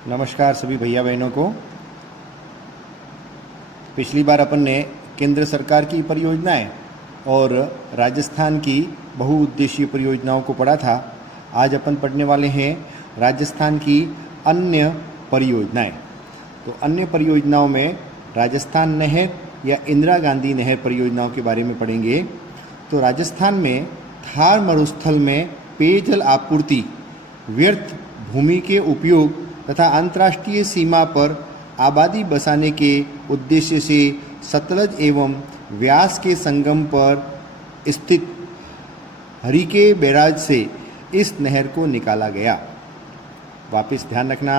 नमस्कार सभी भैया बहनों को। पिछली बार अपन ने केंद्र सरकार की परियोजनाएं और राजस्थान की बहुउद्देशीय परियोजनाओं को पढ़ा था। आज अपन पढ़ने वाले हैं राजस्थान की अन्य परियोजनाएं। तो अन्य परियोजनाओं में राजस्थान नहर या इंदिरा गांधी नहर परियोजनाओं के बारे में पढ़ेंगे। तो राजस्थान में थार मरुस्थल में पेयजल आपूर्ति, व्यर्थ भूमि के उपयोग तथा अंतर्राष्ट्रीय सीमा पर आबादी बसाने के उद्देश्य से सतलज एवं व्यास के संगम पर स्थित हरिके बैराज से इस नहर को निकाला गया। वापस ध्यान रखना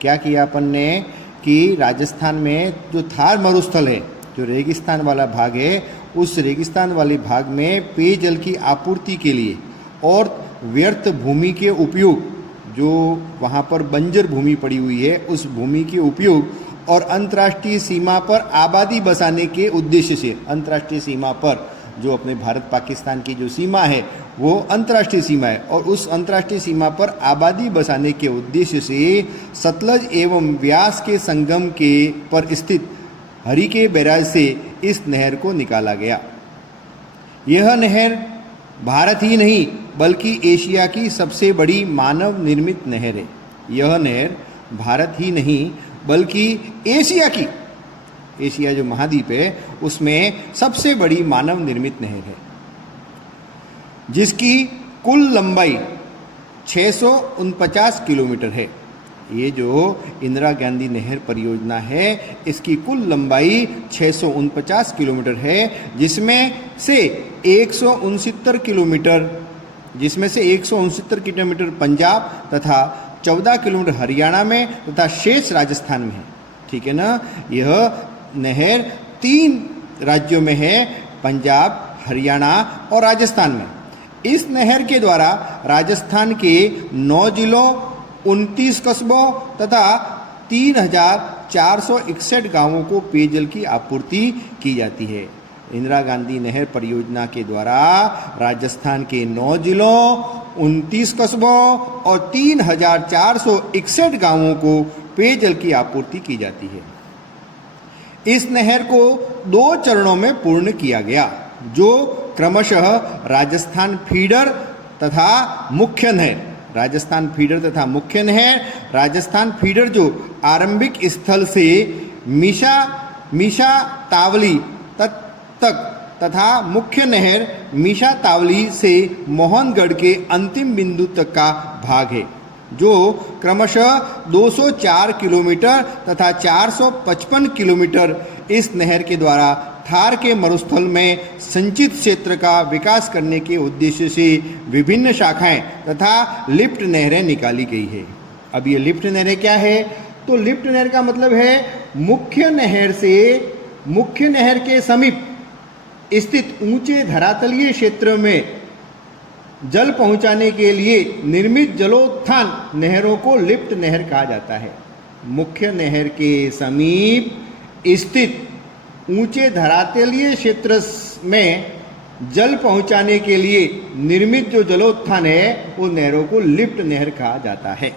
क्या किया अपन ने कि राजस्थान में जो थार मरुस्थल है, जो रेगिस्तान वाला भाग है, उस रेगिस्तान वाले भाग में पेयजल की आपूर्ति के लिए और व्यर्थ भूमि के उपयोग, जो वहाँ पर बंजर भूमि पड़ी हुई है, उस भूमि के उपयोग और अंतर्राष्ट्रीय सीमा पर आबादी बसाने के उद्देश्य से, अंतर्राष्ट्रीय सीमा पर जो अपने भारत पाकिस्तान की जो सीमा है वो अंतर्राष्ट्रीय सीमा है, और उस अंतर्राष्ट्रीय सीमा पर आबादी बसाने के उद्देश्य से सतलज एवं व्यास के संगम के पर स्थित हरिके बैराज से इस नहर को निकाला गया। यह नहर भारत ही नहीं बल्कि एशिया की सबसे बड़ी मानव निर्मित नहर है। यह नहर भारत ही नहीं बल्कि एशिया जो महाद्वीप है उसमें सबसे बड़ी मानव निर्मित नहर है, जिसकी कुल लंबाई 649 किलोमीटर है। ये जो इंदिरा गांधी नहर परियोजना है इसकी कुल लंबाई 649 किलोमीटर है, जिसमें से 169 किलोमीटर पंजाब तथा 14 किलोमीटर हरियाणा में तथा शेष राजस्थान में है। ठीक है ना। यह नहर 3 राज्यों में है, पंजाब, हरियाणा और राजस्थान में। इस नहर के द्वारा राजस्थान के 9 जिलों, 29 कस्बों तथा 3,461 गांवों को पेयजल की आपूर्ति की जाती है। इंदिरा गांधी नहर परियोजना के द्वारा राजस्थान के 9 जिलों, 29 कस्बों और 3,461 गांवों को पेयजल की आपूर्ति की जाती है। इस नहर को 2 चरणों में पूर्ण किया गया, जो क्रमशः राजस्थान फीडर तथा मुख्य नहर। राजस्थान फीडर तथा मुख्य नहर। राजस्थान फीडर जो आरंभिक स्थल से मीशा तावली तक तथा मुख्य नहर मीशा तावली से मोहनगढ़ के अंतिम बिंदु तक का भाग है, जो क्रमशः 204 किलोमीटर तथा 455 किलोमीटर इस नहर के द्वारा थार के मरुस्थल में संचित क्षेत्र का विकास करने के उद्देश्य से विभिन्न शाखाएं तथा लिफ्ट नहरें निकाली गई है। अब ये लिफ्ट नहरें क्या है? तो लिफ्ट नहर का मतलब है मुख्य नहर से मुख्य नहर के समीप स्थित ऊंचे धरातलीय क्षेत्र में जल पहुंचाने के लिए निर्मित जलोत्थान नहरों को लिफ्ट नहर कहा जाता है। मुख्य नहर के समीप स्थित ऊंचे धरातलीय क्षेत्र में जल पहुंचाने के लिए निर्मित जो जलोत्थान है वो नहरों को लिफ्ट नहर कहा जाता है।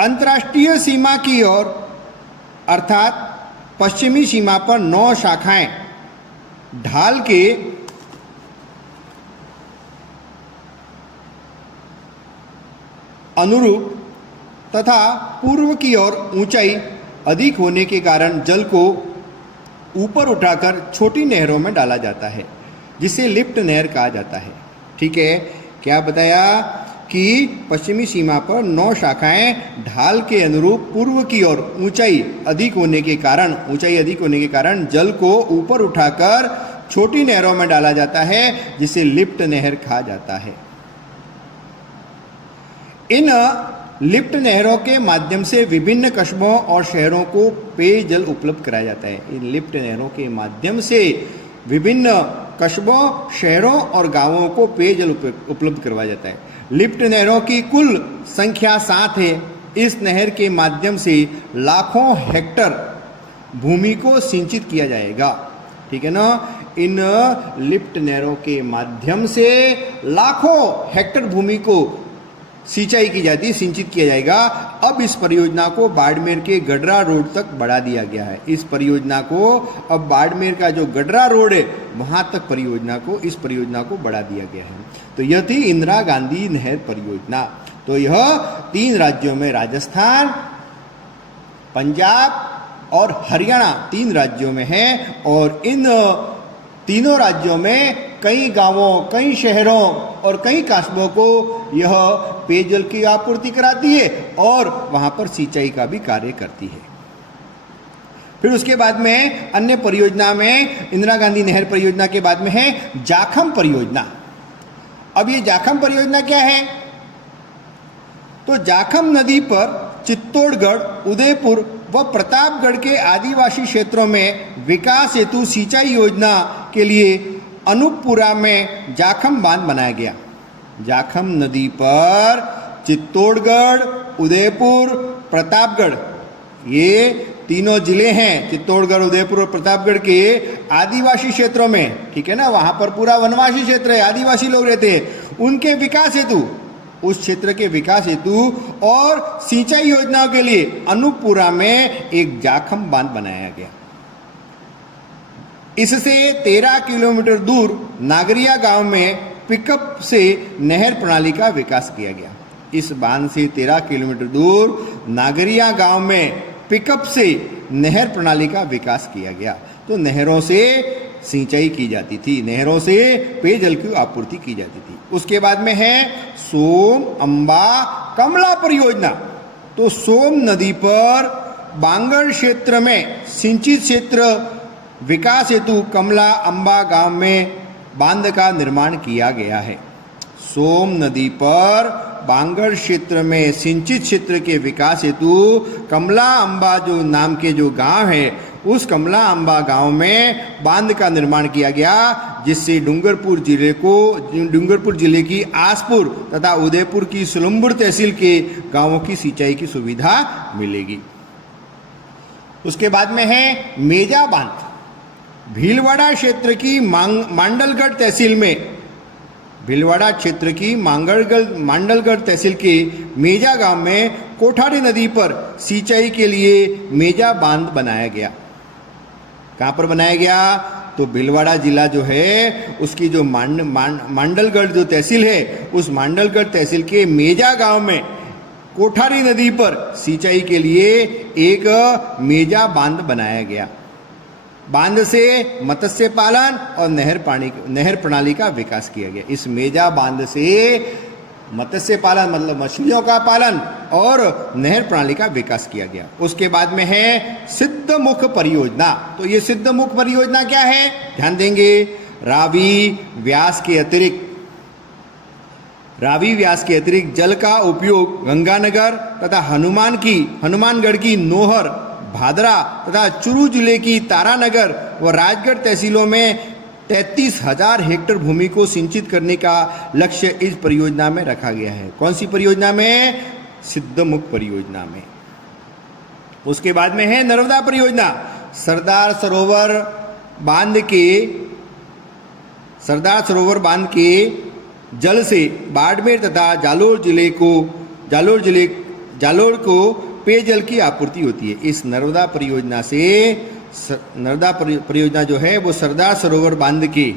अंतर्राष्ट्रीय सीमा की ओर अर्थात पश्चिमी सीमा पर 9 शाखाएं ढाल के अनुरूप तथा पूर्व की ओर ऊंचाई अधिक होने के कारण जल को ऊपर उठाकर छोटी नहरों में डाला जाता है, जिसे लिफ्ट नहर कहा जाता है। ठीक है। क्या बताया कि पश्चिमी सीमा पर 9 शाखाएं ढाल के अनुरूप पूर्व की ओर ऊंचाई अधिक होने के कारण जल को ऊपर उठाकर छोटी नहरों में डाला जाता है, जिसे लिफ्ट नहर कहा जाता है। इन लिफ्ट नहरों के माध्यम से विभिन्न कस्बों और शहरों को पेयजल उपलब्ध कराया जाता है। इन लिफ्ट नहरों के माध्यम से विभिन्न कस्बों, शहरों और गांवों को पेयजल उपलब्ध करवाया जाता है। लिफ्ट नहरों की कुल संख्या 7 है। इस नहर के माध्यम से लाखों हेक्टर भूमि को सिंचित किया जाएगा। ठीक है ना। इन लिफ्ट नहरों के माध्यम से लाखों हेक्टर भूमि को सिंचाई की जाती है, सिंचित किया जाएगा। अब इस परियोजना को बाड़मेर के गडरा रोड तक बढ़ा दिया गया है। इस परियोजना को अब बाड़मेर का जो गडरा रोड है वहां तक इस परियोजना को बढ़ा दिया गया है। तो यह थी इंदिरा गांधी नहर परियोजना। तो यह 3 राज्यों में, राजस्थान, पंजाब और हरियाणा 3 राज्यों में है, और इन तीनों राज्यों में कई गांवों, कई शहरों और कई कस्बों को यह पेयजल की आपूर्ति कराती है और वहां पर सिंचाई का भी कार्य करती है। फिर उसके बाद में अन्य परियोजना में, इंदिरा गांधी नहर परियोजना के बाद में है जाखम परियोजना। अब ये जाखम परियोजना क्या है? तो जाखम नदी पर चित्तौड़गढ़, उदयपुर व प्रतापगढ़ के आदिवासी क्षेत्रों में विकास हेतु सिंचाई योजना के लिए अनूपपुरा में जाखम बांध बनाया गया। जाखम नदी पर चित्तौड़गढ़, उदयपुर, प्रतापगढ़, ये तीनों जिले हैं, चित्तौड़गढ़, उदयपुर और प्रतापगढ़ के आदिवासी क्षेत्रों में, ठीक है ना, वहां पर पूरा वनवासी क्षेत्र है, आदिवासी लोग रहते हैं, उनके विकास हेतु, उस क्षेत्र के विकास हेतु और सिंचाई योजनाओं के लिए अनूपपुरा में एक जाखम बांध बनाया गया। इससे 13 किलोमीटर दूर नागरिया गांव में पिकअप से नहर प्रणाली का विकास किया गया। इस बांध से 13 किलोमीटर दूर नागरिया गांव में पिकअप से नहर प्रणाली का विकास किया गया। तो नहरों से सिंचाई की जाती थी, नहरों से पेयजल की आपूर्ति की जाती थी। उसके बाद में है सोम, अंबा, कमला परियोजना। तो सोम नदी पर बांगड़ क्षेत्र में सिंचित क्षेत्र विकास हेतु कमला, अंबा गांव में बांध का निर्माण किया गया है। सोम नदी पर बांगड़ क्षेत्र में सिंचित क्षेत्र के विकास हेतु कमला अंबा जो नाम के जो गांव है, उस कमला अंबा गांव में बांध का निर्माण किया गया, जिससे डूंगरपुर जिले की आसपुर तथा उदयपुर की सुलंबुर तहसील के गांवों की सिंचाई की सुविधा मिलेगी। उसके बाद में है मेजा बांध। भीलवाड़ा क्षेत्र की मांडलगढ़ तहसील में, भीलवाड़ा क्षेत्र की मांडलगढ़ तहसील के मेजा गांव में कोठारी नदी पर सिंचाई के लिए मेजा बांध बनाया गया। कहाँ पर बनाया गया? तो भीलवाड़ा जिला जो है उसकी जो मांडलगढ़ जो तहसील है, उस मांडलगढ़ तहसील के मेजा गांव में कोठारी नदी पर सिंचाई के लिए एक मेजा बांध बनाया गया। बांध से मत्स्य पालन और नहर प्रणाली का विकास किया गया। इस मेजा बांध से मत्स्य पालन मतलब मछलियों का पालन और नहर प्रणाली का विकास किया गया। उसके बाद में है सिद्धमुख परियोजना। तो ये सिद्धमुख परियोजना क्या है? ध्यान देंगे, रावी व्यास के अतिरिक्त जल का उपयोग गंगानगर तथा हनुमानगढ़ की नोहर, भादरा तथा चूरू जिले की तारानगर व राजगढ़ तहसीलों में 33,000 हेक्टेयर भूमि को सिंचित करने का लक्ष्य इस परियोजना में रखा गया है। कौन सी परियोजना में? सिद्धमुख परियोजना में। उसके बाद में है नर्मदा परियोजना। सरदार सरोवर बांध के जल से बाड़मेर तथा जालोर को पेयजल की आपूर्ति होती है। इस नर्मदा परियोजना जो है वो सरदार सरोवर बांध के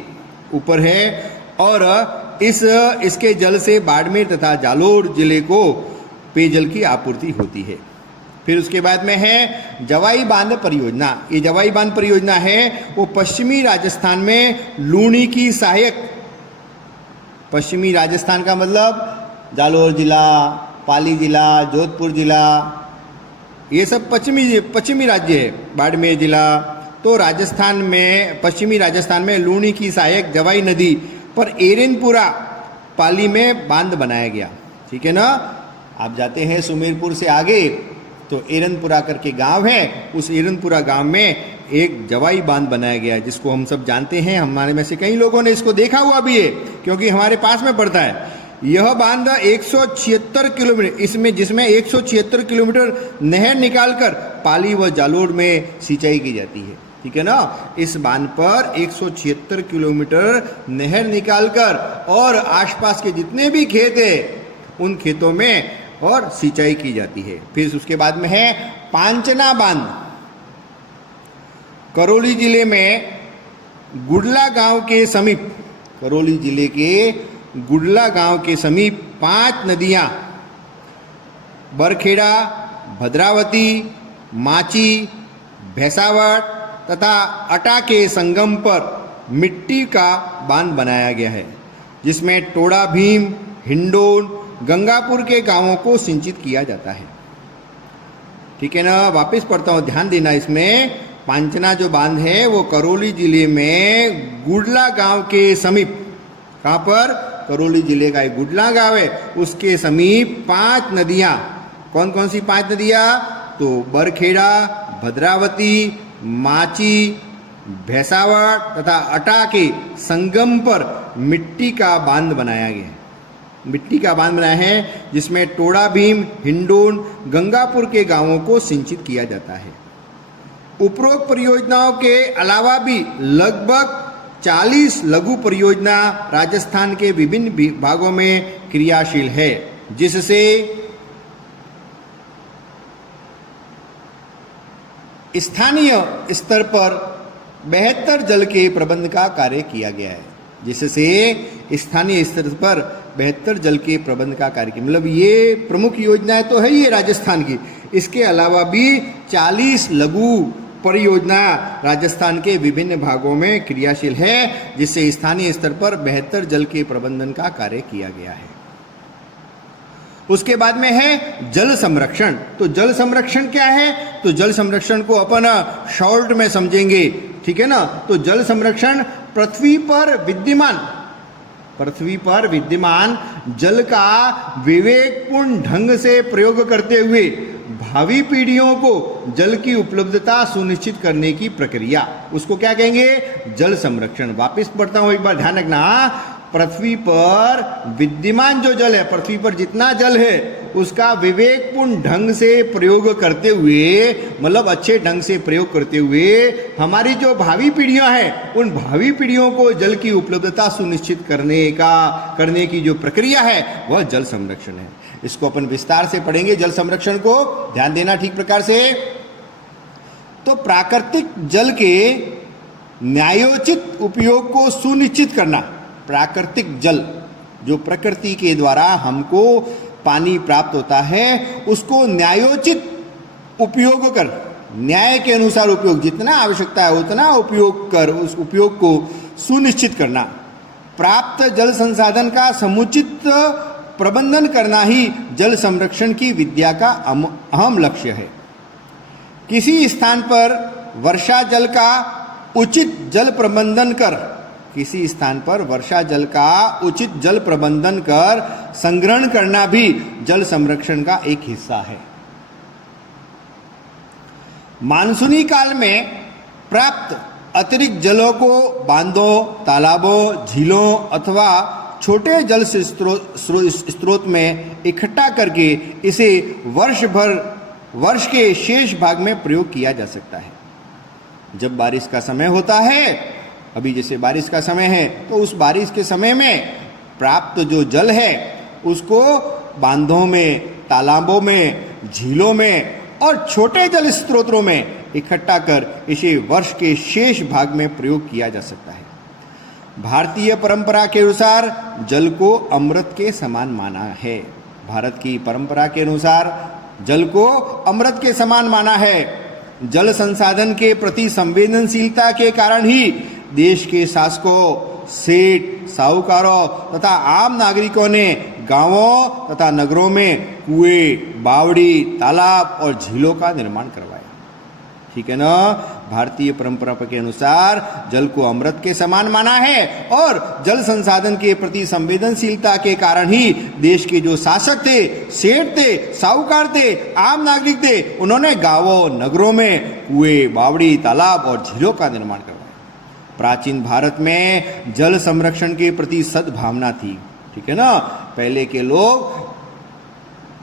ऊपर है और इसके जल से बाड़मेर तथा जालोर जिले को पेयजल की आपूर्ति होती है। फिर उसके बाद में है जवाई बांध परियोजना। ये जवाई बांध परियोजना है वो पश्चिमी राजस्थान में लूणी की सहायक, पश्चिमी राजस्थान का मतलब जालोर जिला, पाली जिला, जोधपुर जिला, ये सब पश्चिमी राज्य है। बाड़मेर जिला तो राजस्थान में, पश्चिमी राजस्थान में लूणी की सहायक जवाई नदी पर एरनपुरा पाली में बांध बनाया गया। ठीक है ना। आप जाते हैं सुमेरपुर से आगे तो एरनपुरा करके गांव है, उस एरनपुरा गांव में एक जवाई बांध बनाया गया है, जिसको हम सब जानते हैं। हमारे में से कई लोगों ने इसको देखा हुआ भी है क्योंकि हमारे पास में पड़ता है। यह बांध 176 किलोमीटर जिसमें 176 किलोमीटर नहर निकालकर पाली व जालोर में सिंचाई की जाती है। ठीक है ना। इस बांध पर 176 किलोमीटर नहर निकालकर और आसपास के जितने भी खेत है उन खेतों में और सिंचाई की जाती है। फिर उसके बाद में है पांचना बांध। करौली जिले में गुडला गांव के समीप, करौली जिले के गुडला गांव के समीप 5 नदियां बरखेड़ा, भद्रावती, माची, भैंसावट तथा अटा के संगम पर मिट्टी का बांध बनाया गया है, जिसमें टोड़ा भीम, हिंडोन, गंगापुर के गांवों को सिंचित किया जाता है। ठीक है ना, वापस पढ़ता हूँ, ध्यान देना। इसमें पांचना जो बांध है वो करौली जिले में गुडला गांव के समीप, कहाँ पर? करौली जिले का एक गुडला गांव है, उसके समीप 5 नदियां। कौन कौन सी 5 नदियां? तो बरखेड़ा, भद्रावती, माची, भैंसावट तथा अटा के संगम पर मिट्टी का बांध बनाया गया है। मिट्टी का बांध बनाया है जिसमें टोड़ा भीम, हिंडोन, गंगापुर के गांवों को सिंचित किया जाता है। उपरोक्त परियोजनाओं के अलावा भी लगभग 40 लघु परियोजना राजस्थान के विभिन्न भागों में क्रियाशील है, जिससे स्थानीय स्तर पर बेहतर जल के प्रबंध का कार्य किया गया है। जिससे स्थानीय स्तर पर बेहतर जल के प्रबंध का कार्य किया, मतलब ये प्रमुख योजनाएं तो है ही राजस्थान की, इसके अलावा भी 40 लघु परियोजना राजस्थान के विभिन्न भागों में क्रियाशील है, जिससे स्थानीय स्तर पर बेहतर जल के प्रबंधन का कार्य किया गया है। उसके बाद में है जल संरक्षण। तो जल संरक्षण क्या है? तो जल संरक्षण को अपन शॉर्ट में समझेंगे, ठीक है ना। तो जल संरक्षण पृथ्वी पर विद्यमान जल का विवेकपूर्ण ढंग से प्रयोग करते हुए भावी पीढ़ियों को जल की उपलब्धता सुनिश्चित करने की प्रक्रिया, उसको क्या कहेंगे? जल संरक्षण। वापस पढ़ता हूं, एक बार ध्यान रखना। पृथ्वी पर विद्यमान जो जल है, पृथ्वी पर जितना जल है उसका विवेकपूर्ण ढंग से प्रयोग करते हुए, मतलब अच्छे ढंग से प्रयोग करते हुए हमारी जो भावी पीढ़ियां हैं उन भावी पीढ़ियों को जल की उपलब्धता सुनिश्चित करने की जो प्रक्रिया है वह जल संरक्षण है। इसको अपन विस्तार से पढ़ेंगे। जल संरक्षण को ध्यान देना ठीक प्रकार से। तो प्राकृतिक जल के न्यायोचित उपयोग को सुनिश्चित करना, प्राकृतिक जल जो प्रकृति के द्वारा हमको पानी प्राप्त होता है उसको न्यायोचित उपयोग कर, न्याय के अनुसार उपयोग, जितना आवश्यकता है उतना उपयोग कर, उस उपयोग को सुनिश्चित करना। प्राप्त जल संसाधन का समुचित प्रबंधन करना ही जल संरक्षण की विद्या का अहम लक्ष्य है। किसी स्थान पर वर्षा जल का उचित जल प्रबंधन कर, किसी स्थान पर वर्षा जल का उचित जल प्रबंधन कर संग्रहण करना भी जल संरक्षण का एक हिस्सा है। मानसूनी काल में प्राप्त अतिरिक्त जलों को बांधों, तालाबों, झीलों अथवा छोटे जल स्रोत में इकट्ठा करके इसे वर्ष के शेष भाग में प्रयोग किया जा सकता है। जब बारिश का समय होता है, अभी जैसे बारिश का समय है, तो उस बारिश के समय में प्राप्त जो जल है उसको बांधों में, तालाबों में, झीलों में और छोटे जल स्रोतों में इकट्ठा कर इसे वर्ष के शेष भाग में प्रयोग किया जा सकता है। भारतीय परंपरा के अनुसार जल को अमृत के समान माना है। भारत की परंपरा के अनुसार जल को अमृत के समान माना है। जल संसाधन के प्रति संवेदनशीलता के कारण ही देश के शासकों, सेठ, साहूकारों तथा आम नागरिकों ने गांवों तथा नगरों में कुएं, बावड़ी, तालाब और झीलों का निर्माण करवाया। ठीक है ना। भारतीय परंपरा के अनुसार जल को अमृत के समान माना है और जल संसाधन के प्रति संवेदनशीलता के कारण ही देश के जो शासक थे, सेठ थे, साहूकार थे, आम नागरिक थे, उन्होंने गांवों, नगरों में कुएं, बावड़ी, तालाब और झीलों का निर्माण करवाया। प्राचीन भारत में जल संरक्षण के प्रति सद्भावना थी। ठीक है ना। पहले के लोग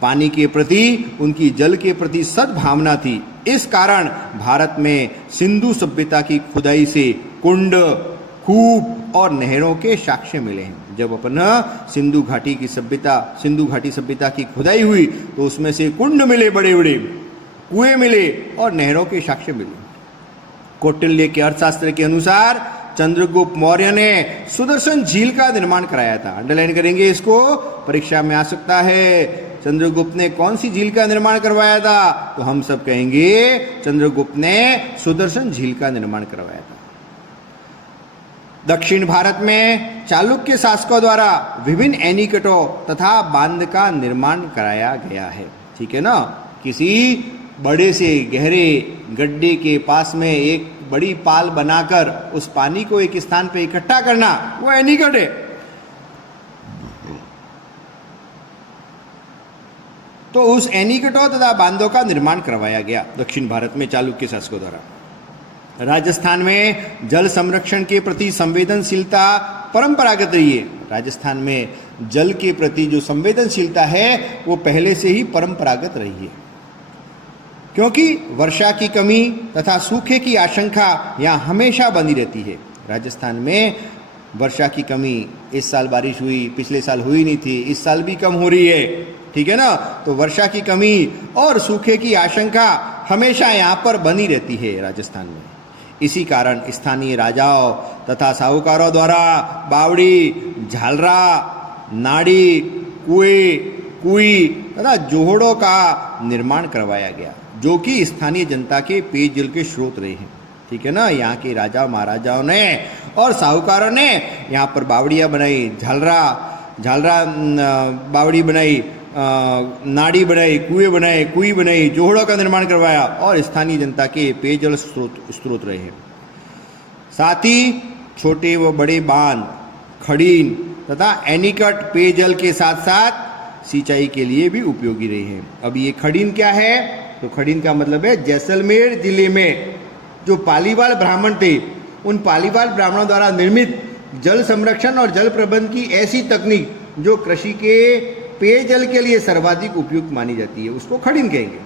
पानी के प्रति, उनकी जल के प्रति सद्भावना थी। इस कारण भारत में सिंधु सभ्यता की खुदाई से कुंड, कूप और नहरों के साक्ष्य मिले हैं। जब अपन सिंधु घाटी सभ्यता की खुदाई हुई तो उसमें से कुंड मिले, बड़े बड़े कुएं मिले और नहरों के साक्ष्य मिले। कौटिल्य के अर्थशास्त्र के अनुसार चंद्रगुप्त मौर्य ने सुदर्शन झील का निर्माण कराया था। अंडरलाइन करेंगे इसको, परीक्षा में आ सकता है। चंद्रगुप्त ने कौन सी झील का निर्माण करवाया था? तो हम सब कहेंगे चंद्रगुप्त ने सुदर्शन झील का निर्माण करवाया था। दक्षिण भारत में चालुक्य शासकों द्वारा विभिन्न एनीकटों तथा बांध का निर्माण कराया गया है। ठीक है ना, किसी बड़े से गहरे गड्ढे के पास में एक बड़ी पाल बनाकर उस पानी को एक स्थान पे इकट्ठा करना, वो एनीकट है। तो उस एनीकटों तथा बांधों का निर्माण करवाया गया दक्षिण भारत में चालुक्य शासकों द्वारा। राजस्थान में जल संरक्षण के प्रति संवेदनशीलता परंपरागत रही है। राजस्थान में जल के प्रति जो संवेदनशीलता है वो पहले से ही परंपरागत रही है, क्योंकि वर्षा की कमी तथा सूखे की आशंका यहाँ हमेशा बनी रहती है। राजस्थान में वर्षा की कमी, इस साल बारिश हुई, पिछले साल हुई नहीं थी, इस साल भी कम हो रही है। ठीक है ना, तो वर्षा की कमी और सूखे की आशंका हमेशा यहाँ पर बनी रहती है राजस्थान में। इसी कारण स्थानीय राजाओं तथा साहूकारों द्वारा बावड़ी, झालरा, नाड़ी, कुई तथा जोहड़ों का निर्माण करवाया गया, जो कि स्थानीय जनता के पेयजल के स्रोत रहे हैं। ठीक है ना, यहाँ के राजा महाराजाओं ने और साहूकारों ने यहाँ पर बावड़ियाँ बनाई, झालरा बावड़ी बनाई, नाड़ी बनाई, कुई बनाई, जोहड़ों का निर्माण करवाया और स्थानीय जनता के पेयजल स्रोत रहे हैं। साथ ही छोटे व बड़े बांध, खड़ीन तथा एनीकट पेयजल के साथ साथ सिंचाई के लिए भी उपयोगी रहे हैं। अब ये खड़ीन क्या है? तो खड़ीन का मतलब है जैसलमेर जिले में जो पालीवाल ब्राह्मण थे, उन पालीवाल ब्राह्मणों द्वारा निर्मित जल संरक्षण और जल प्रबंध की ऐसी तकनीक जो कृषि के पेयजल के लिए सर्वाधिक उपयुक्त मानी जाती है, उसको खड़ीन कहेंगे।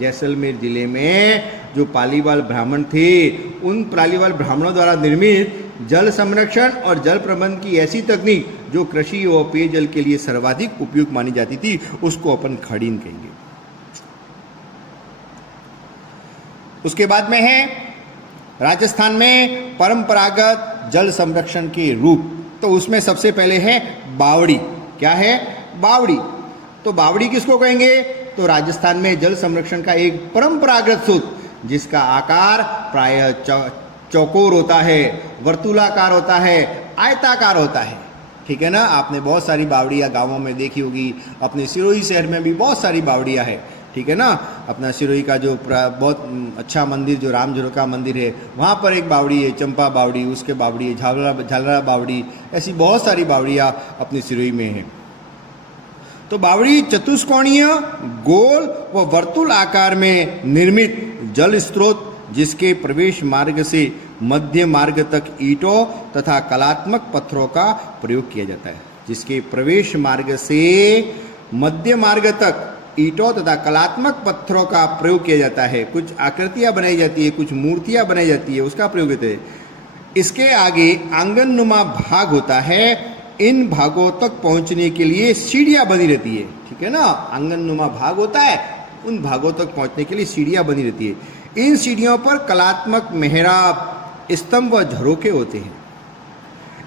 जैसलमेर जिले में जो पालीवाल ब्राह्मण थे, उन पालीवाल ब्राह्मणों द्वारा निर्मित जल संरक्षण और जल प्रबंध की ऐसी तकनीक जो कृषि और पेयजल के लिए सर्वाधिक उपयुक्त मानी जाती थी, उसको अपन खड़ीन कहेंगे। उसके बाद में है राजस्थान में परंपरागत जल संरक्षण के रूप। तो उसमें सबसे पहले है बावड़ी। क्या है? बावड़ी। तो बावड़ी किसको कहेंगे? तो राजस्थान में जल संरक्षण का एक परंपरागत स्रोत जिसका आकार प्रायः चौकोर होता है, वर्तुलाकार होता है, आयताकार होता है। ठीक है ना, आपने बहुत सारी बावड़ियाँ गांवों में देखी होगी, अपने सिरोही शहर में भी बहुत सारी बावड़ियाँ है। ठीक है ना, अपना सिरोही का जो बहुत अच्छा मंदिर जो रामझुर का मंदिर है, वहाँ पर एक बावड़ी है, चंपा बावड़ी, उसके बावड़ी है, झालरा बावड़ी, ऐसी बहुत सारी बावड़ियाँ अपनी सिरोही में हैं। तो बावड़ी चतुष्कोणीय, गोल व वर्तुल आकार में निर्मित जल स्रोत जिसके प्रवेश मार्ग से मध्य मार्ग तक ईंटों तथा कलात्मक पत्थरों का प्रयोग किया जाता है। जिसके प्रवेश मार्ग से मध्य मार्ग तक ईंटों तथा कलात्मक पत्थरों का प्रयोग किया जाता है। कुछ आकृतियां बनाई जाती है, कुछ मूर्तियां बनाई जाती है, उसका प्रयोग होता है। इसके आगे आंगननुमा भाग होता है। इन भागों तक पहुंचने के लिए सीढ़ियां बनी रहती है। ठीक है ना, आंगननुमा भाग होता है, उन भागों तक पहुंचने के लिए सीढ़ियां बनी रहती है। इन सीढ़ियों पर कलात्मक मेहराब, स्तंभ व झरोखे होते हैं।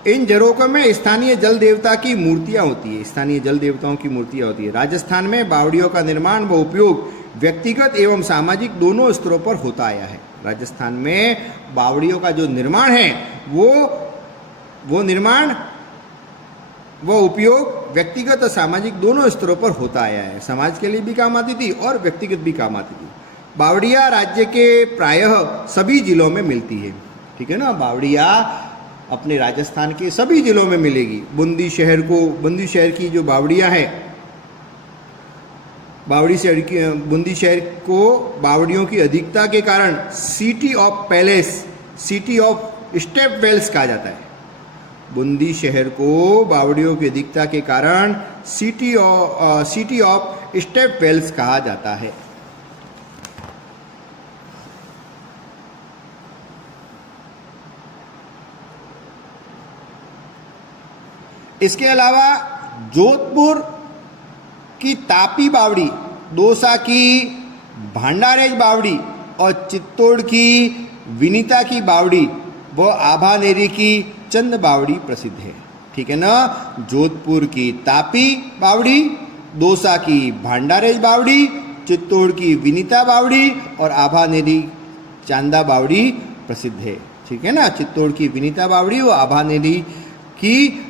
इन झरोखों में स्थानीय जल देवता की मूर्तियां होती है, स्थानीय जल देवताओं की मूर्तियां होती है। राजस्थान में बावड़ियों का निर्माण व उपयोग व्यक्तिगत एवं सामाजिक दोनों स्तरों पर होता आया है। राजस्थान में बावड़ियों का जो निर्माण है वो निर्माण वो उपयोग व्यक्तिगत और सामाजिक दोनों स्तरों पर होता आया है। समाज के लिए भी काम आती थी और व्यक्तिगत भी काम आती थी। बावड़ियाँ राज्य के प्रायः सभी जिलों में मिलती है। ठीक है ना, बावड़ियाँ अपने राजस्थान के सभी जिलों में मिलेगी। बूंदी शहर की जो बावड़ियाँ है, बूंदी शहर को बावड़ियों की अधिकता के कारण city of palace, city of step wells कहा जाता है। बूंदी शहर को बावड़ियों की अधिकता के कारण सिटी ऑफ स्टेप वेल्स कहा जाता है। इसके अलावा जोधपुर की तापी बावड़ी, दौसा की भांडारेज बावड़ी और चित्तौड़ की विनीता की बावड़ी व आभानेरी की चंद बावड़ी प्रसिद्ध है। ठीक है ना। जोधपुर की तापी बावड़ी, दौसा की भांडारेज बावड़ी, चित्तौड़ की विनीता बावड़ी और आभानेरी चांदा बावड़ी प्रसिद्ध है। ठीक है ना। चित्तौड़ की विनीता बावड़ी और आभानेरी की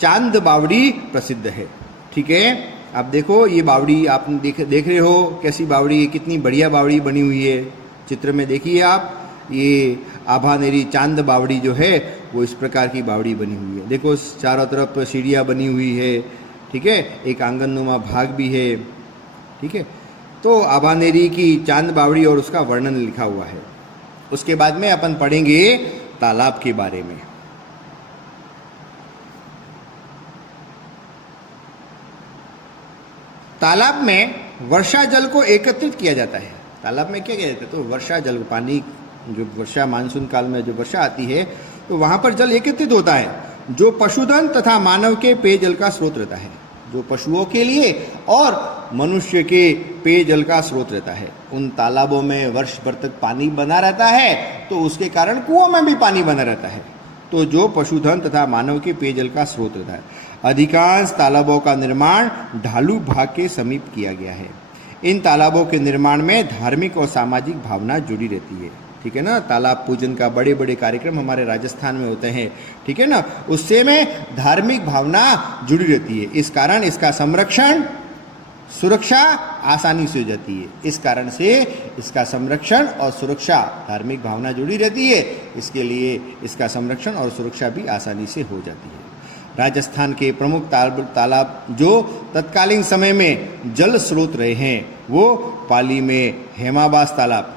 चांद बावड़ी प्रसिद्ध है। ठीक है। आप देखो ये बावड़ी आप देख रहे हो कैसी बावड़ी है, कितनी बढ़िया बावड़ी बनी हुई है। चित्र में देखिए आप, ये आभानेरी चांद बावड़ी जो है वो इस प्रकार की बावड़ी बनी हुई है। देखो चारों तरफ सीढ़ियाँ बनी हुई है। ठीक है। एक आंगननुमा भाग भी है। ठीक है। तो आभानेरी की चांद बावड़ी और उसका वर्णन लिखा हुआ है। उसके बाद में अपन पढ़ेंगे तालाब के बारे में। तालाब में वर्षा जल को एकत्रित किया जाता है। तालाब में क्या किया जाता है, तो वर्षा जल, पानी जो वर्षा मानसून काल में जो वर्षा आती है तो वहाँ पर जल एकत्रित होता है, जो पशुधन तथा मानव के पेयजल का स्रोत रहता है। जो पशुओं के लिए और मनुष्य के पेयजल का स्रोत रहता है। उन तालाबों में वर्ष भर तक पानी बना रहता है, तो उसके कारण कुओं में भी पानी बना रहता है। तो जो पशुधन तथा मानव के पेयजल का स्रोत रहता है। अधिकांश तालाबों का निर्माण ढालू भाग के समीप किया गया है। इन तालाबों के निर्माण में धार्मिक और सामाजिक भावना जुड़ी रहती है। ठीक है ना। तालाब पूजन का बड़े बड़े कार्यक्रम हमारे राजस्थान में होते हैं। ठीक है ना। उससे में धार्मिक भावना जुड़ी रहती है। इस कारण इसका संरक्षण, सुरक्षा आसानी से हो जाती है। इस कारण से इसका संरक्षण और सुरक्षा, धार्मिक भावना जुड़ी रहती है, इसके लिए इसका संरक्षण और सुरक्षा भी आसानी से हो जाती है। राजस्थान के प्रमुख तालाब जो तत्कालीन समय में जल स्रोत रहे हैं वो पाली में हेमाबास तालाब,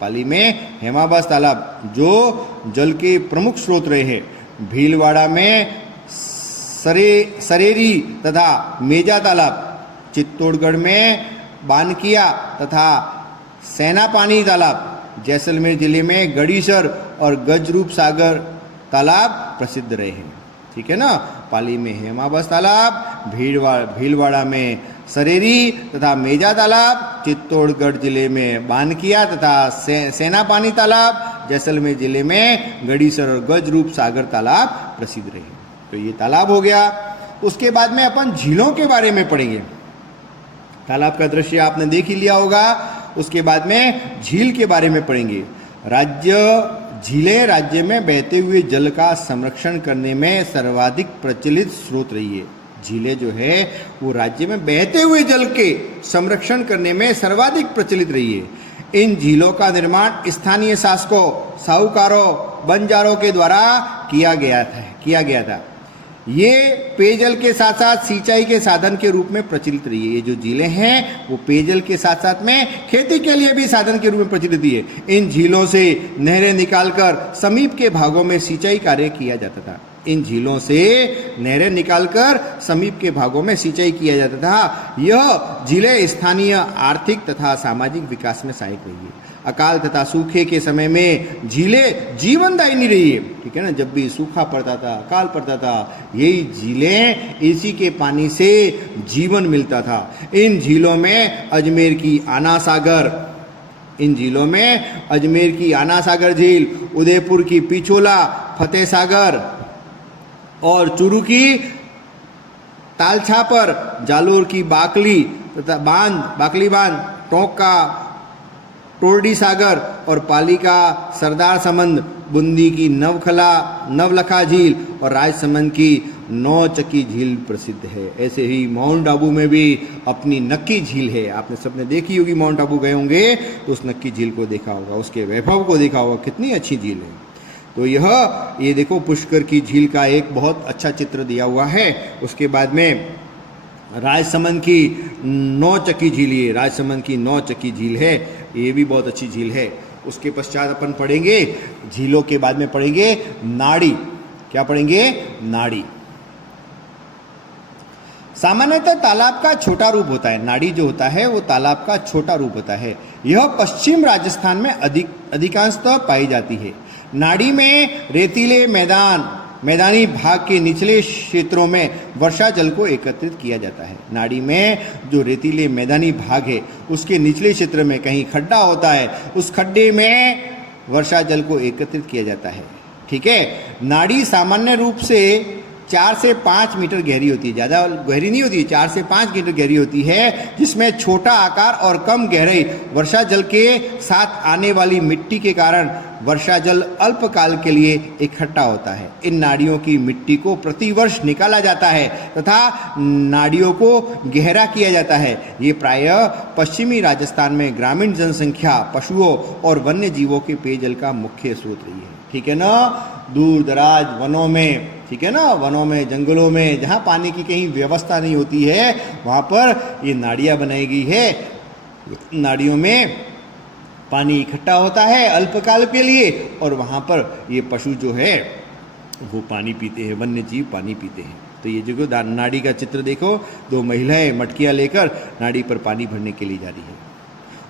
पाली में हेमाबास तालाब जो जल के प्रमुख स्रोत रहे हैं। भीलवाड़ा में सरेरी तथा मेजा तालाब, चित्तौड़गढ़ में बानकिया तथा सेनापानी तालाब, जैसलमेर जिले में गड़ीसर और गजरूप सागर तालाब प्रसिद्ध रहे हैं। ठीक है ना। पाली में हेमाबस तालाब, भीलवाड़ा में सरेरी तथा मेजा तालाब, चित्तौड़गढ़ जिले में बानकिया तथा सेनापानी तालाब, जैसलमेर जिले में गड़ीसर और गजरूप सागर तालाब प्रसिद्ध रहे। तो ये तालाब हो गया। उसके बाद में अपन झीलों के बारे में पढ़ेंगे। तालाब का दृश्य आपने देख ही लिया होगा। उसके बाद में झील के बारे में पढ़ेंगे। झीलें राज्य में बहते हुए जल का संरक्षण करने में सर्वाधिक प्रचलित स्रोत रही है। झीलें जो है वो राज्य में बहते हुए जल के संरक्षण करने में सर्वाधिक प्रचलित रही है। इन झीलों का निर्माण स्थानीय शासकों, साहूकारों, बंजारों के द्वारा किया गया था। ये पेयजल के साथ साथ सिंचाई के साधन के रूप में प्रचलित रही है। ये जो झीलें हैं वो पेयजल के साथ साथ में खेती के लिए भी साधन के रूप में प्रचलित है। इन झीलों से नहरें निकालकर समीप के भागों में सिंचाई कार्य किया जाता था। इन झीलों से नहरें निकालकर समीप के भागों में सिंचाई किया जाता था। यह झीलें स्थानीय आर्थिक तथा सामाजिक विकास में सहायक रही है। अकाल तथा सूखे के समय में झीलें जीवनदायिनी रही है। ठीक है ना। जब भी सूखा पड़ता था, अकाल पड़ता था, यही झीलें, इसी के पानी से जीवन मिलता था। इन झीलों में अजमेर की आना सागर झील, उदयपुर की पिछोला, फतेह सागर और चूरू की तालछापर, जालोर की बाकली बांध, टोंक का टोरडी सागर और पाली का सरदार समंद, बूंदी की नवलखा झील और राजसमंद की नौचक्की झील प्रसिद्ध है। ऐसे ही माउंट आबू में भी अपनी नक्की झील है। आपने सबने देखी होगी, माउंट आबू गए होंगे तो उस नक्की झील को देखा होगा, उसके वैभव को देखा होगा, कितनी अच्छी झील है। तो ये देखो पुष्कर की झील का एक बहुत अच्छा चित्र दिया हुआ है। उसके बाद में राजसमंद की नौचक्की झील, ये राजसमंद की नौचक्की झील है, ये भी बहुत अच्छी झील है। उसके पश्चात अपन पढ़ेंगे झीलों के बाद में पढ़ेंगे नाड़ी। क्या पढ़ेंगे? नाड़ी। सामान्यतः तालाब का छोटा रूप होता है। नाड़ी जो होता है वो तालाब का छोटा रूप होता है। यह पश्चिम राजस्थान में अधिकांशतः पाई जाती है। नाड़ी में रेतीले मैदान मैदानी भाग के निचले क्षेत्रों में वर्षा जल को एकत्रित किया जाता है। नाड़ी में जो रेतीले मैदानी भाग है उसके निचले क्षेत्र में कहीं खड्डा होता है, उस खड्डे में वर्षा जल को एकत्रित किया जाता है। ठीक है। नाड़ी सामान्य रूप से 4 से 5 मीटर गहरी होती है, ज़्यादा गहरी नहीं होती है, 4 से 5 मीटर गहरी होती है, जिसमें छोटा आकार और कम गहराई वर्षा जल के साथ आने वाली मिट्टी के कारण वर्षा जल अल्पकाल के लिए इकट्ठा होता है। इन नाड़ियों की मिट्टी को प्रतिवर्ष निकाला जाता है तथा नाड़ियों को गहरा किया जाता है। ये प्रायः पश्चिमी राजस्थान में ग्रामीण जनसंख्या, पशुओं और वन्य जीवों के पेयजल का मुख्य स्रोत रही है। ठीक है ना। दूर दराज वनों में, ठीक है ना, वनों में, जंगलों में जहाँ पानी की कहीं व्यवस्था नहीं होती है वहाँ पर ये नाड़ियाँ बनाई गई है। नाड़ियों में पानी इकट्ठा होता है अल्पकाल के लिए और वहाँ पर ये पशु जो है वो पानी पीते हैं, वन्य जीव पानी पीते हैं। तो ये जो नाड़ी का चित्र देखो, 2 महिलाएं मटकियाँ लेकर नाड़ी पर पानी भरने के लिए जा रही है।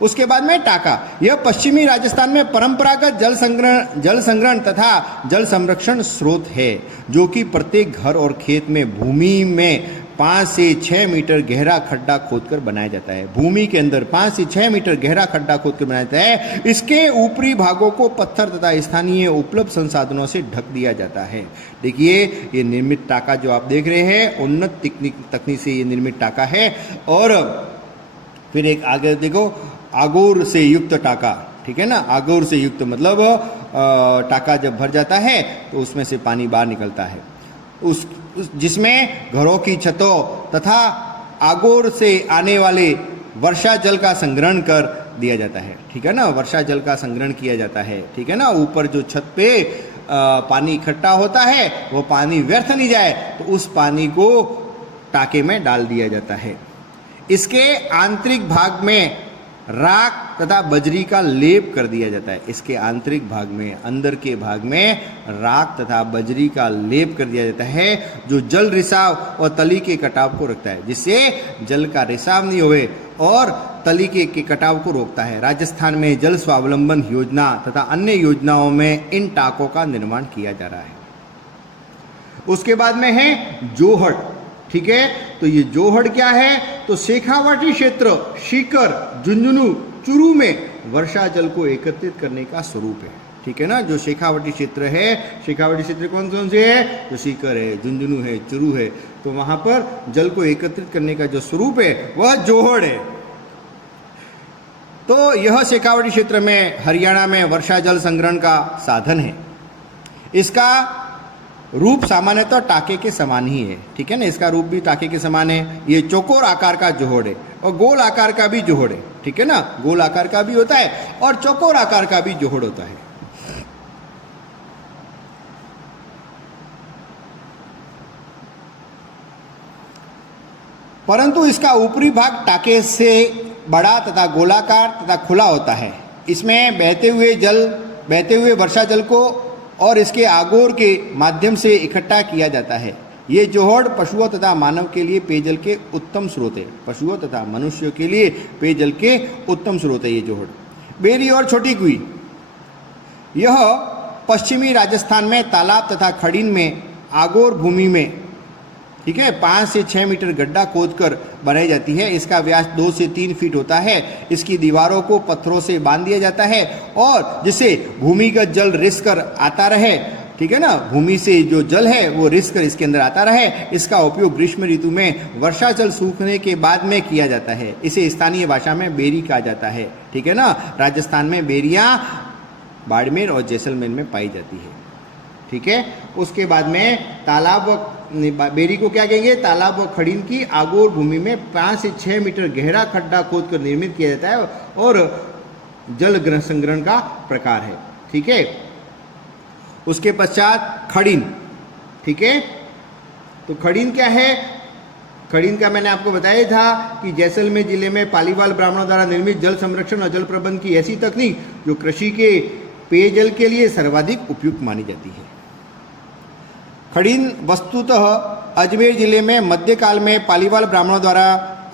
उसके बाद में टाका। यह पश्चिमी राजस्थान में परंपरागत जल संग्रहण तथा जल संरक्षण स्रोत है, जो कि प्रत्येक घर और खेत में भूमि में 5 से 6 मीटर गहरा खड्डा खोदकर बनाया जाता है। भूमि के अंदर 5 से 6 मीटर गहरा खड्डा खोदकर बनाया जाता है। इसके ऊपरी भागों को पत्थर तथा स्थानीय उपलब्ध संसाधनों से ढक दिया जाता है। देखिए, ये निर्मित टाका जो आप देख रहे हैं, उन्नत तकनीक से ये निर्मित टाका है। और फिर एक आगे देखो, आगोर से युक्त टाका। ठीक है ना। आगोर से युक्त मतलब टाका जब भर जाता है तो उसमें से पानी बाहर निकलता है, जिसमें घरों की छतों तथा आगोर से आने वाले वर्षा जल का संग्रहण कर दिया जाता है। ठीक है ना। वर्षा जल का संग्रहण किया जाता है। ठीक है ना। ऊपर जो छत पे पानी इकट्ठा होता है वो पानी व्यर्थ नहीं जाए तो उस पानी को टाके में डाल दिया जाता है। इसके आंतरिक भाग में राख तथा बजरी का लेप कर दिया जाता है। इसके आंतरिक भाग में, अंदर के भाग में राख तथा बजरी का लेप कर दिया जाता है, जो जल रिसाव और तली के कटाव को रखता है, जिससे जल का रिसाव नहीं होए और तली के कटाव को रोकता है। राजस्थान में जल स्वावलंबन योजना तथा अन्य योजनाओं में इन टाकों का निर्माण किया जा रहा है। उसके बाद में है जोहड़। ठीक है। तो ये जोहड़ क्या है? तो शेखावाटी क्षेत्र, सीकर, झुंझुनू, चूरू में वर्षा जल को एकत्रित करने का स्वरूप है। ठीक है ना। जो शेखावाटी क्षेत्र है, शेखावाटी क्षेत्र कौन कौन से है? जो सीकर है, झुंझुनू है, चूरू है, तो वहां पर जल को एकत्रित करने का जो स्वरूप है वह जोहड़ है। तो यह शेखावाटी क्षेत्र में हरियाणा में वर्षा जल संग्रहण का साधन है। इसका रूप सामान्यतः टाके के समान ही है। ठीक है ना। इसका रूप भी टाके के समान है। ये चौकोर आकार का जोहड़ है और गोल आकार का भी जोहड़ है। ठीक है ना। गोल आकार का भी होता है और चौकोर आकार का भी जोहड़ होता है। परंतु इसका ऊपरी भाग टाके से बड़ा तथा गोलाकार तथा खुला होता है। इसमें बहते हुए वर्षा जल को और इसके आगोर के माध्यम से इकट्ठा किया जाता है। ये जोहड़ पशुओं तथा मानव के लिए पेयजल के उत्तम स्रोत है। पशुओं तथा मनुष्यों के लिए पेयजल के उत्तम स्रोत है ये जोहड़। बेरी और छोटी कुई, यह पश्चिमी राजस्थान में तालाब तथा खड़ीन में आगोर भूमि में, ठीक है, 5 से 6 मीटर गड्ढा खोदकर बनाई जाती है। इसका व्यास 2 से 3 फीट होता है। इसकी दीवारों को पत्थरों से बांध दिया जाता है और जिससे भूमिगत जल रिस कर आता रहे। ठीक है ना। भूमि से जो जल है वो रिस कर इसके अंदर आता रहे। इसका उपयोग ग्रीष्म ऋतु में वर्षा जल सूखने के बाद में किया जाता है। इसे स्थानीय भाषा में बेरी कहा जाता है। ठीक है ना। राजस्थान में बेरियां बाड़मेर और जैसलमेर में पाई जाती है। ठीक है। उसके बाद में तालाब व बेरी को क्या कहेंगे? तालाब व खड़ीन की आगोर भूमि में 5 से 6 मीटर गहरा खड्डा खोदकर निर्मित किया जाता है और जल संग्रहण का प्रकार है। ठीक है। उसके पश्चात खड़ीन। ठीक है। तो खड़ीन क्या है? खड़ीन का मैंने आपको बताया था कि जैसलमेर जिले में पालीवाल ब्राह्मणों द्वारा निर्मित जल संरक्षण और जल प्रबंधन की ऐसी तकनीक जो कृषि के पेयजल के लिए सर्वाधिक उपयुक्त मानी जाती है। खड़ीन वस्तुतः अजमेर जिले में मध्यकाल में पालीवाल ब्राह्मणों द्वारा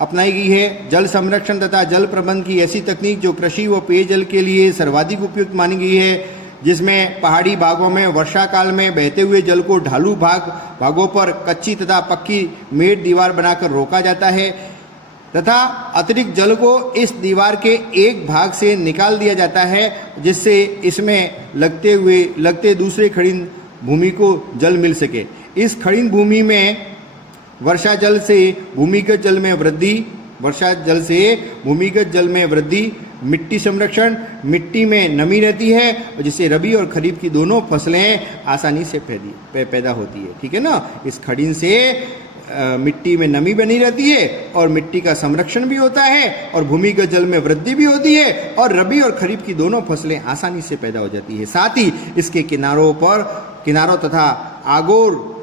अपनाई गई है। जल संरक्षण तथा जल प्रबंधन की ऐसी तकनीक जो कृषि व पेयजल के लिए सर्वाधिक उपयुक्त मानी गई है। जिसमें पहाड़ी भागों में वर्षा काल में बहते हुए जल को ढालू भागों पर कच्ची तथा पक्की मेड़ दीवार बनाकर रोका जाता है तथा अतिरिक्त जल को इस दीवार के एक भाग से निकाल दिया जाता है, जिससे इसमें लगते दूसरे खड़ीन भूमि को जल मिल सके। इस खड़ीन भूमि में वर्षा जल से भूमिगत जल में वृद्धि, मिट्टी संरक्षण, मिट्टी में नमी रहती है, जिससे रबी और खरीफ की दोनों फसलें आसानी से पैदा होती है। ठीक है ना। इस खड़ीन से मिट्टी में नमी बनी रहती है और मिट्टी का संरक्षण भी होता है और भूमिगत जल में वृद्धि भी होती है और रबी और खरीफ की दोनों फसलें आसानी से पैदा हो जाती है। साथ ही इसके किनारों तथा आगोर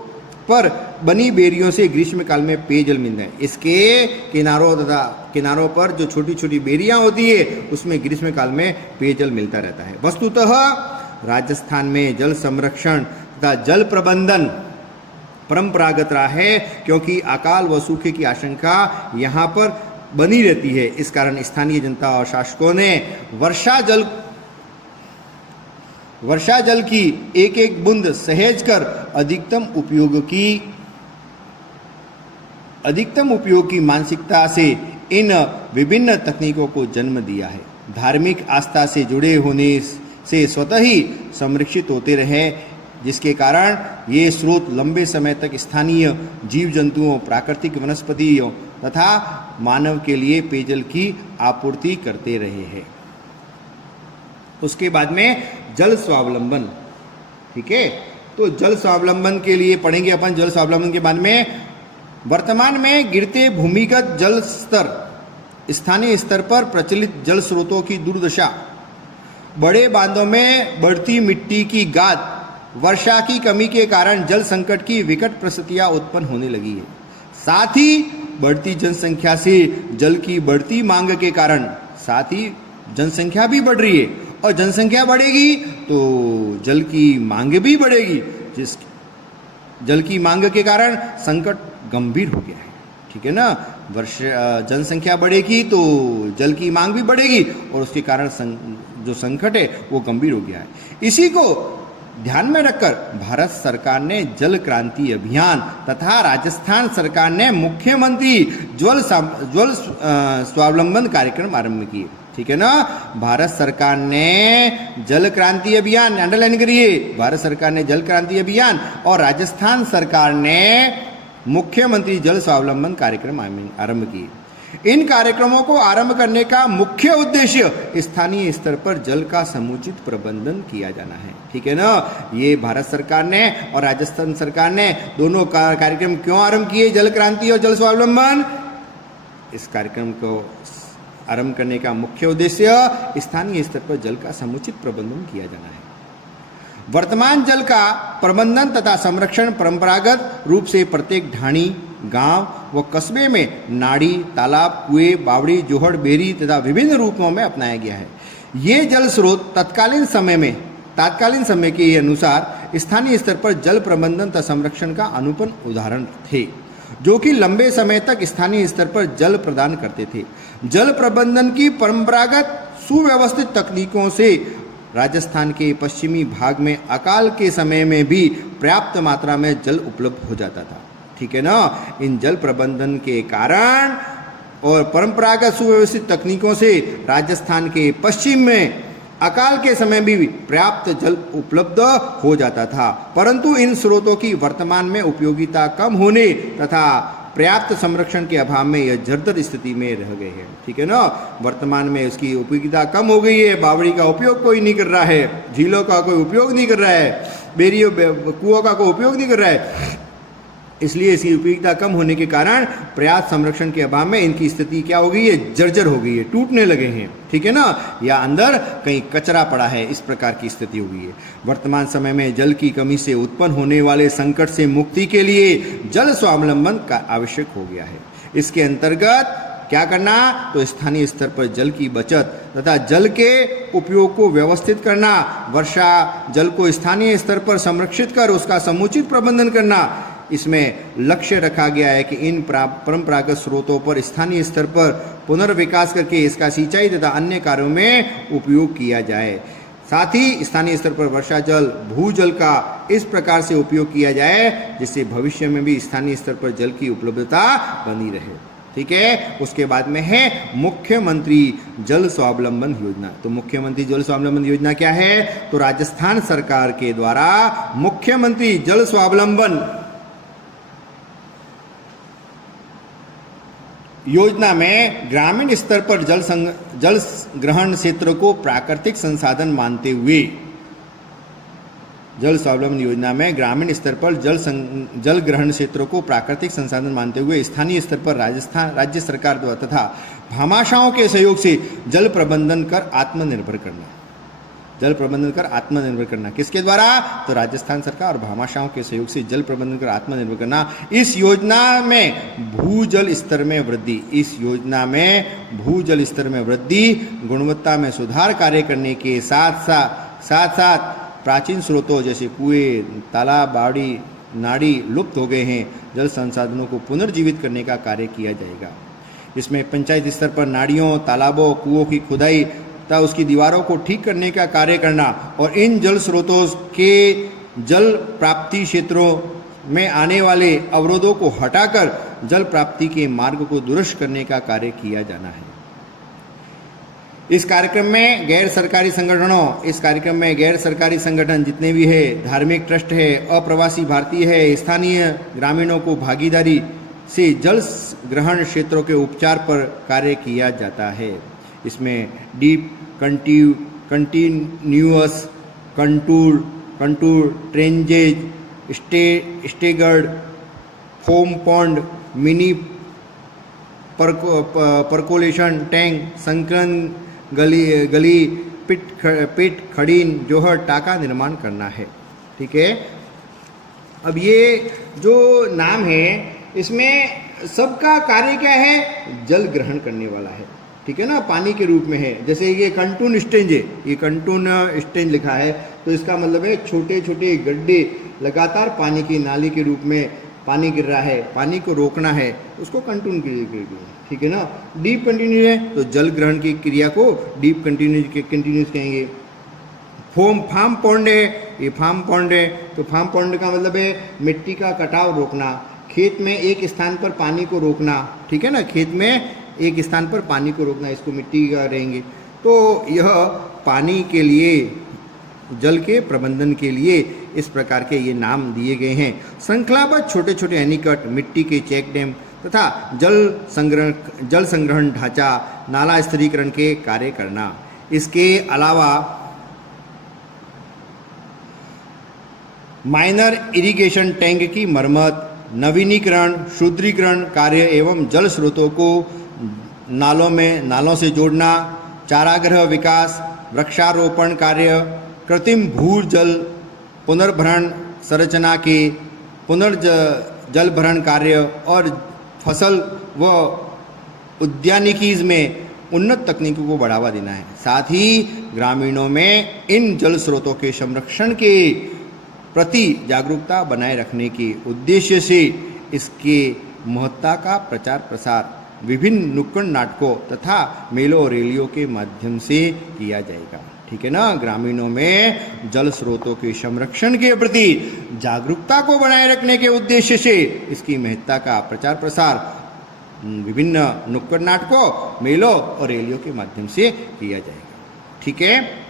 पर बनी बेरियों से ग्रीष्म काल में पेयजल मिलता है। इसके किनारों पर जो छोटी छोटी बेरियां होती है उसमें ग्रीष्म काल में पेयजल मिलता रहता है। वस्तुतः राजस्थान में जल संरक्षण तथा जल प्रबंधन परंपरागत रहा है, क्योंकि अकाल व सूखे की आशंका यहाँ पर बनी रहती है। इस कारण स्थानीय जनता और शासकों ने वर्षा जल की एक एक बूंद सहेज कर अधिकतम उपयोग की मानसिकता से इन विभिन्न तकनीकों को जन्म दिया है। धार्मिक आस्था से जुड़े होने से स्वतः ही संरक्षित होते रहे, जिसके कारण ये स्रोत लंबे समय तक स्थानीय जीव जंतुओं, प्राकृतिक वनस्पतियों तथा मानव के लिए पेयजल की आपूर्ति करते रहे हैं। उसके बाद में जल स्वावलंबन। ठीक है, तो जल स्वावलंबन के लिए पढ़ेंगे अपन। जल स्वावलंबन के बाद में वर्तमान में गिरते भूमिगत जल स्तर, स्थानीय स्तर पर प्रचलित जल स्रोतों की दुर्दशा, बड़े बांधों में बढ़ती मिट्टी की गाद, वर्षा की कमी के कारण जल संकट की विकट परिस्थितियां उत्पन्न होने लगी है। साथ ही बढ़ती जनसंख्या से जल की बढ़ती मांग के कारण, साथ ही जनसंख्या भी बढ़ रही है और जनसंख्या बढ़ेगी तो जल की मांग भी बढ़ेगी, जिस जल की मांग के कारण संकट गंभीर हो गया है। ठीक है ना। जनसंख्या बढ़ेगी तो जल की मांग भी बढ़ेगी और उसके कारण जो संकट है वो गंभीर हो गया है। इसी को ध्यान में रखकर भारत सरकार ने जल क्रांति अभियान तथा राजस्थान सरकार ने मुख्यमंत्री जल स्वावलंबन कार्यक्रम आरंभ किए। ठीक है ना। भारत सरकार ने जल क्रांति अभियान, अंडरलाइन करिए, भारत सरकार ने जल क्रांति अभियान और राजस्थान सरकार ने मुख्यमंत्री जल स्वावलंबन कार्यक्रम आरंभ किए। इन कार्यक्रमों को आरंभ करने का मुख्य उद्देश्य स्थानीय स्तर पर जल का समुचित प्रबंधन किया जाना है। ठीक है ना। ये भारत सरकार ने और राजस्थान सरकार ने दोनों कार्यक्रम क्यों आरंभ किए, जल क्रांति और जल स्वावलंबन? इस कार्यक्रम को आरंभ करने का मुख्य उद्देश्य स्थानीय स्तर पर जल का समुचित प्रबंधन किया जाना है। वर्तमान जल का प्रबंधन तथा संरक्षण परंपरागत रूप से प्रत्येक ढाणी, गांव व कस्बे में नाड़ी, तालाब, कुएं, बावड़ी, जोहड़, बेरी तथा विभिन्न रूपों में अपनाया गया है। ये जल स्रोत तत्कालीन समय के अनुसार स्थानीय स्तर पर जल प्रबंधन तथा संरक्षण का अनुपम उदाहरण थे, जो कि लंबे समय तक स्थानीय स्तर पर जल प्रदान करते थे। जल प्रबंधन की परंपरागत सुव्यवस्थित तकनीकों से राजस्थान के पश्चिमी भाग में अकाल के समय में भी पर्याप्त मात्रा में जल उपलब्ध हो जाता था। ठीक है ना। इन जल प्रबंधन के कारण और परंपरागत सुव्यवस्थित तकनीकों से राजस्थान के पश्चिम में अकाल के समय भी पर्याप्त जल उपलब्ध हो जाता था, परंतु इन स्रोतों की वर्तमान में उपयोगिता कम होने तथा पर्याप्त संरक्षण के अभाव में यह जर्जर स्थिति में रह गए हैं। ठीक है ना। वर्तमान में उसकी उपयोगिता कम हो गई है, बावड़ी का उपयोग कोई नहीं कर रहा है, झीलों का कोई उपयोग नहीं कर रहा है, बेरियों कुओं का कोई उपयोग नहीं कर रहा है, इसलिए इसकी उपयोगिता कम होने के कारण पर्याप्त संरक्षण के अभाव में इनकी स्थिति क्या हो गई है, जर्जर हो गई है, टूटने लगे हैं। ठीक है ना। या अंदर कहीं कचरा पड़ा है, इस प्रकार की स्थिति हो गई है। वर्तमान समय में जल की कमी से उत्पन्न होने वाले संकट से मुक्ति के लिए जल स्वावलंबन का आवश्यक हो गया है। इसके अंतर्गत क्या करना, तो स्थानीय स्तर पर जल की बचत तथा जल के उपयोग को व्यवस्थित करना, वर्षा जल को स्थानीय स्तर पर संरक्षित कर उसका समुचित प्रबंधन करना, इसमें लक्ष्य रखा गया है कि इन परंपरागत स्रोतों पर स्थानीय स्तर पर पुनर्विकास करके इसका सिंचाई तथा अन्य कार्यों में उपयोग किया जाए। साथ ही स्थानीय स्तर पर वर्षा जल, भूजल का इस प्रकार से उपयोग किया जाए जिससे भविष्य में भी स्थानीय स्तर पर जल की उपलब्धता बनी रहे। ठीक है। उसके बाद में है मुख्यमंत्री जल स्वावलंबन योजना। तो मुख्यमंत्री जल स्वावलंबन योजना क्या है? तो राजस्थान सरकार के द्वारा मुख्यमंत्री जल स्वावलंबन योजना में ग्रामीण स्तर पर जल ग्रहण क्षेत्र को प्राकृतिक संसाधन मानते हुए, जल स्वावलंबन योजना में ग्रामीण स्तर पर जल ग्रहण क्षेत्रों को प्राकृतिक संसाधन मानते हुए स्थानीय स्तर पर राज्य सरकार द्वारा तथा भामाशाहों के सहयोग से जल प्रबंधन कर आत्मनिर्भर करना। जल प्रबंधन कर आत्मनिर्भर करना किसके द्वारा? तो राजस्थान सरकार और भामाशाहों के सहयोग से जल प्रबंधन कर आत्मनिर्भर करना। इस योजना में भूजल स्तर में वृद्धि, इस योजना में भूजल स्तर में वृद्धि, गुणवत्ता में सुधार कार्य करने के साथ साथ प्राचीन स्रोतों जैसे कुएं, तालाब, बाड़ी, नाड़ी लुप्त हो गए हैं, जल संसाधनों को पुनर्जीवित करने का कार्य किया जाएगा। इसमें पंचायत स्तर पर नाड़ियों, तालाबों, कुओं की खुदाई तथा उसकी दीवारों को ठीक करने का कार्य करना और इन जल स्रोतों के जल प्राप्ति क्षेत्रों में आने वाले अवरोधों को हटाकर जल प्राप्ति के मार्ग को दुरुस्त करने का कार्य किया जाना है। इस कार्यक्रम में गैर सरकारी संगठन जितने भी है, धार्मिक ट्रस्ट है, अप्रवासी भारतीय है, स्थानीय ग्रामीणों को भागीदारी से जल ग्रहण क्षेत्रों के उपचार पर कार्य किया जाता है। इसमें deep continuous contour trenches, staggered, farm pond, mini percolation tank, संकलन गली, पिट खड़ीन, जोहर, टाका निर्माण करना है। ठीक है। अब ये जो नाम है इसमें सबका कार्य क्या है? जल ग्रहण करने वाला है। ठीक है ना, पानी के रूप में है। जैसे ये कंटून स्टेंज है, ये कंटून स्टेंज लिखा है तो इसका मतलब है छोटे छोटे गड्ढे, लगातार पानी की नाली के रूप में पानी गिर रहा है, पानी को रोकना है, उसको कंटून क्रिया। ठीक है ना। डीप कंटिन्यूस है तो जल ग्रहण की क्रिया को डीप कंटिन्यूस कहेंगे। फार्म पॉन्ड है, ये फार्म पॉन्ड है तो फार्म पॉन्ड का मतलब है मिट्टी का कटाव रोकना, खेत में एक स्थान पर पानी को रोकना। ठीक है ना, खेत में एक स्थान पर पानी को रोकना, इसको मिट्टी का रहेंगे। तो यह पानी के लिए, जल के प्रबंधन के लिए इस प्रकार के ये नाम दिए गए हैं। श्रृंखलाबद्ध छोटे छोटे एनीकट, मिट्टी के चेक डैम तथा जल संग्रहण ढांचा, नाला स्थिरीकरण के कार्य करना। इसके अलावा माइनर इरिगेशन टैंक की मरम्मत, नवीनीकरण, शुद्धिकरण कार्य एवं जल स्रोतों को नालों से जोड़ना, चारागृह विकास, वृक्षारोपण कार्य, कृत्रिम भूजल पुनर्भरण संरचना के जल भरण कार्य और फसल व उद्यानिकी में उन्नत तकनीकों को बढ़ावा देना है। साथ ही ग्रामीणों में इन जल स्रोतों के संरक्षण के प्रति जागरूकता बनाए रखने के उद्देश्य से इसके महत्ता का प्रचार प्रसार विभिन्न नुक्कड़ नाटकों तथा मेलों और रैलियों के माध्यम से किया जाएगा। ठीक है ना। ग्रामीणों में जल स्रोतों के संरक्षण के प्रति जागरूकता को बनाए रखने के उद्देश्य से इसकी महत्ता का प्रचार प्रसार विभिन्न नुक्कड़ नाटकों, मेलों और रैलियों के माध्यम से किया जाएगा। ठीक है।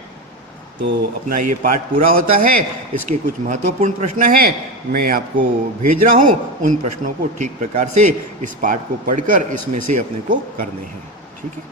तो अपना ये पाठ पूरा होता है। इसके कुछ महत्वपूर्ण प्रश्न हैं, मैं आपको भेज रहा हूँ। उन प्रश्नों को ठीक प्रकार से इस पाठ को पढ़कर इसमें से अपने को करने हैं। ठीक है।